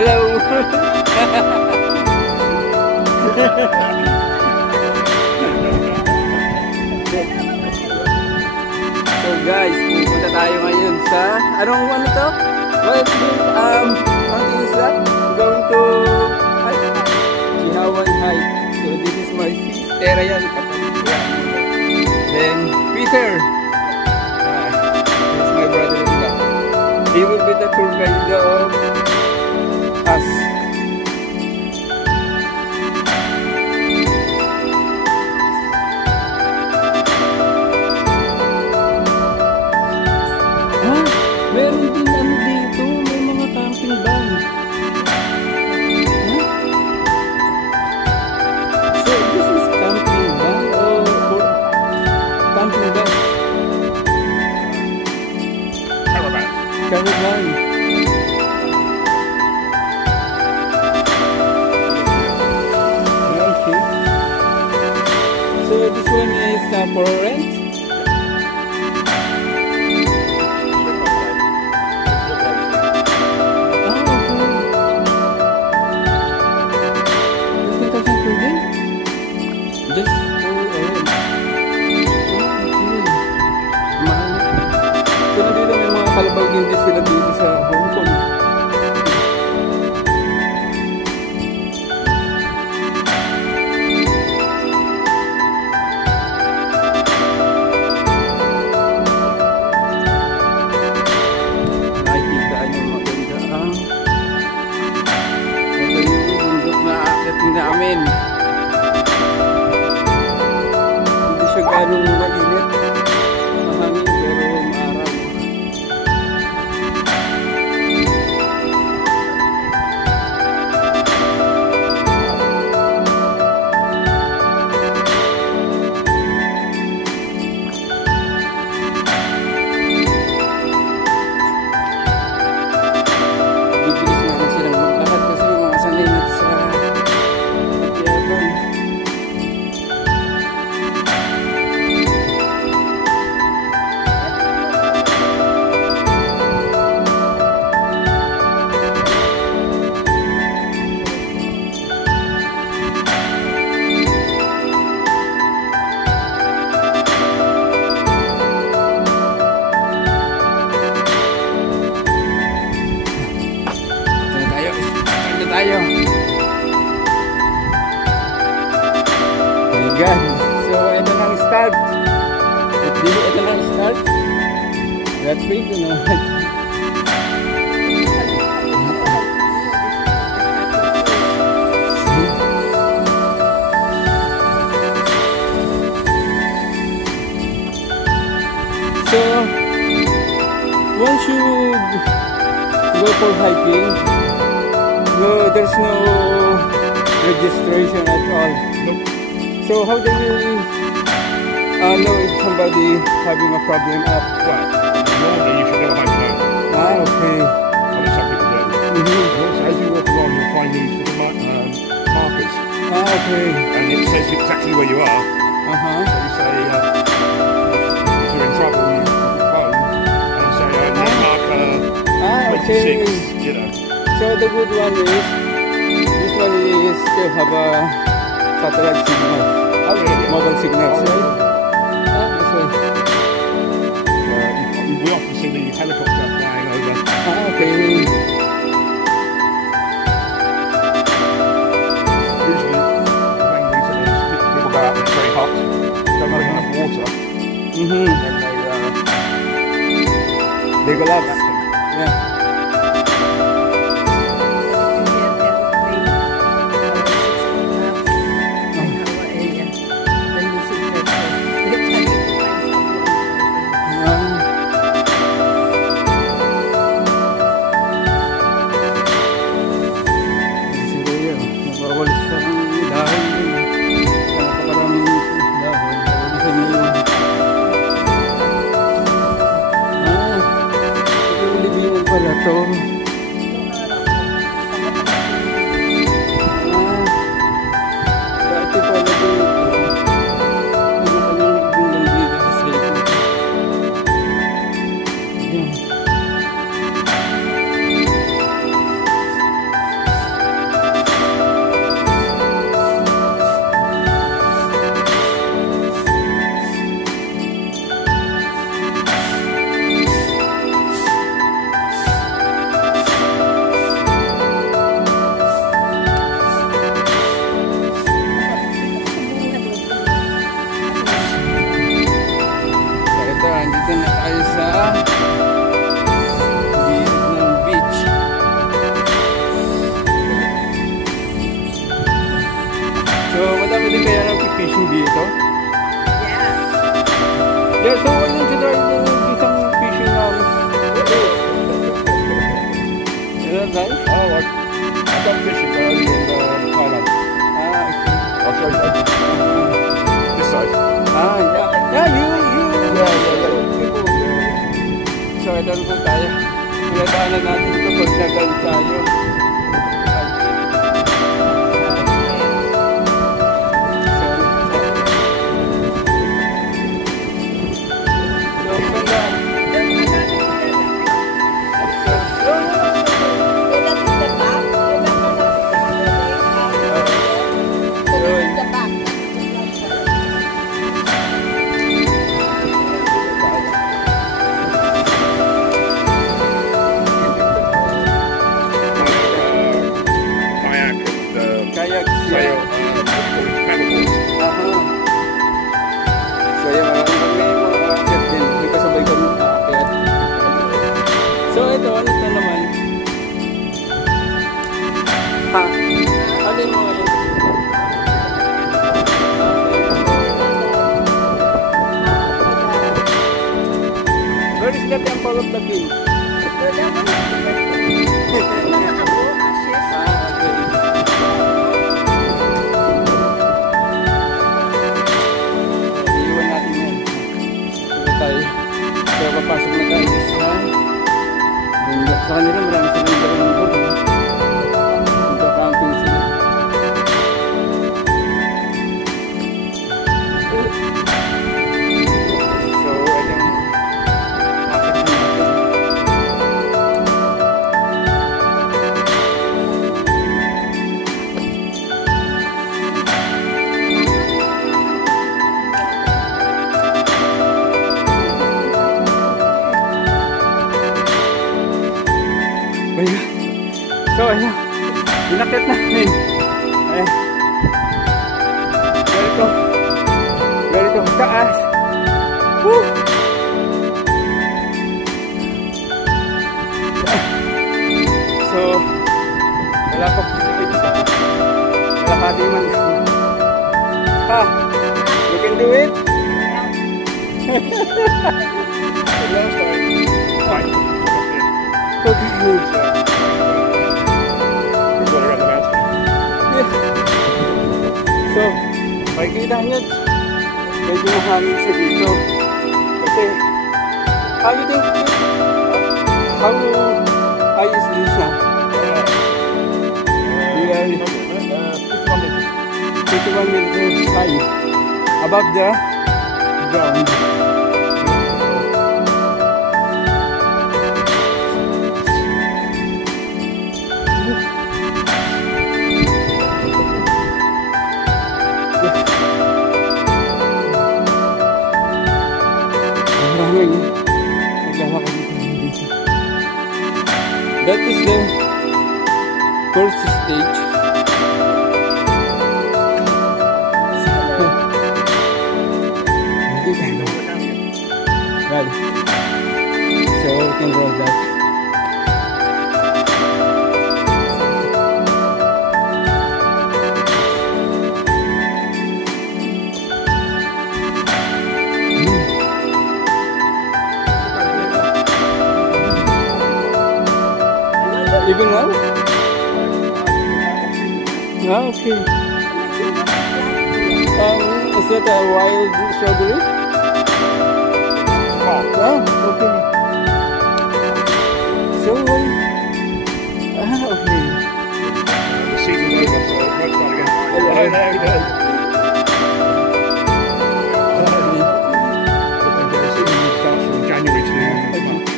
Hello. So guys, pupunta tayo ngayon sa ano to? What is that? Going to Gihawan Heights. So this is my sister yan. Then Peter. That's my brother-in-law. He will be the tour guide of us. Meron din ano dito, may mga camping van. So this is camping van or camping van? Caravan. Caravan. Okay. So this one is for rent? Kalabag din sila dito sa Hong Kong. Nakikita nyo maganda ang ito yung bundok na aakitin namin. Hindi siya ganong mainit. Mahangin pero maaraw. Tayo. Ayan. So, ito na ang start. Ito na ang start. That way, you know. So, once you go for hiking, no, there's no registration at all. Nope. So how do you know if somebody having a problem up? Well, normally you should know how to know. Ah, okay. I mean, some people do. Also, as you walk along, you'll find these little markers. Ah, okay. And it says exactly where you are. So you say, if you're in trouble, you phone and say, near marker 26, you know. So the good one is, this one is to have a satellite signal, mobile signals, right? This one. We often see the helicopter flying over. Okay. Usually, the main reason is people go out and it's very hot, don't have enough water, and they collapse. Yeah. vehicle? Yeah. Yeah, so why don't you try to do some fishing? Is that nice? Oh, I've done fishing but only in Thailand. I'll show you. This side. Yeah. Yeah, you. Yeah. So, ito po tayo. Pinagdaanan natin ito pag nag-guide tayo. Kayak, Sail, paddleboard. So yung mga akit din, may kasabay kami akit. So ito, ano ito naman? Ha? Ano yung mga yun? Where is the temple of the king? Iiwan natin yan. Dito tayo. So papasok na tayo sa bundok. Sa kanila marami silang dala ng bundok. Magka-camping sila. So ito yung akit na natin. Ayan. So ayan, inakit namin. Ayan. Ganito taas. Woo! So wala pa po sa kalahati man. Ha? You can do it? Last time. Fine. Okay. We've got around the mountain. Yeah. So, makikita nyo, medyo mahangin siya dito. Kasi, how you think, how high is this now? We are 51 meters high, above the ground. That is the first stage. Right. So we can roll that. Even now? Ah, okay. Is that a wild strawberry? Ah, okay. So, okay. The season's over, so it's red side again. Oh, there we go. The season starts from January to March.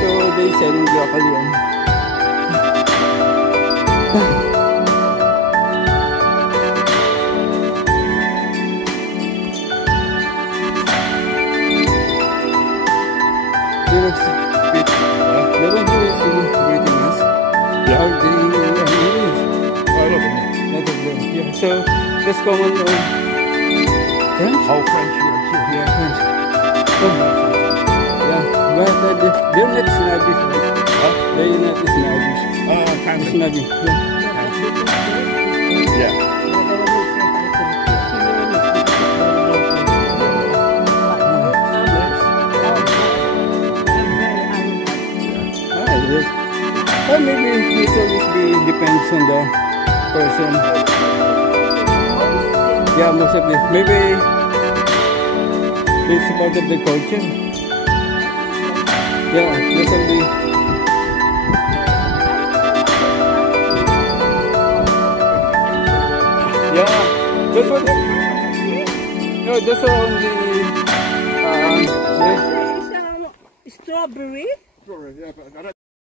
So, they said in Japan yun. They don't do it to greeting us. Yeah. How they English? I love them. Not of them. Yeah. So that's common on French? Whole French, yeah. Yeah, French. Yeah, but they're not snobbish. Huh? They're not snobbish. Family. Snobby. Yeah. Yeah. depends on the person. Yeah, most of it. Maybe it's part of the culture. Yeah, definitely. Yeah, that's what. No, that's only. Strawberry. Yeah, but I don't